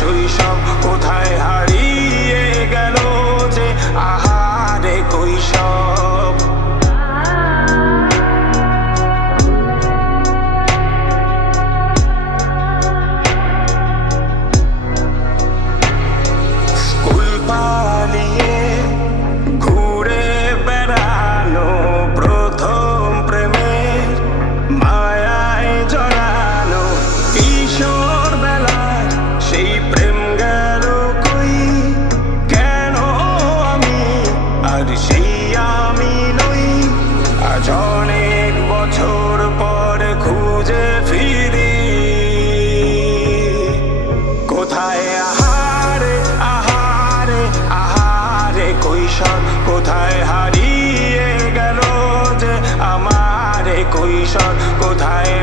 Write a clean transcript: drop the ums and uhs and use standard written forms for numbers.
শৈশব কোথায় হারিয়ে গেল যে আহারে কৈশব। স্কুল পালিয়ে ঘুরে বেড়ানো, প্রথম প্রেমের মায়ায় জড়ানো, কিশোর বেলায় সেই প্রেম গেল কই, কেন আমি আর সেই আমি নই। আজ অনেক বছর পরে খুঁজে ফিরি, কোথায় আহারে আহারে আহারে কৈশোর, কোথায় হারিয়ে গেল যে আমার কৈশোর, কোথায়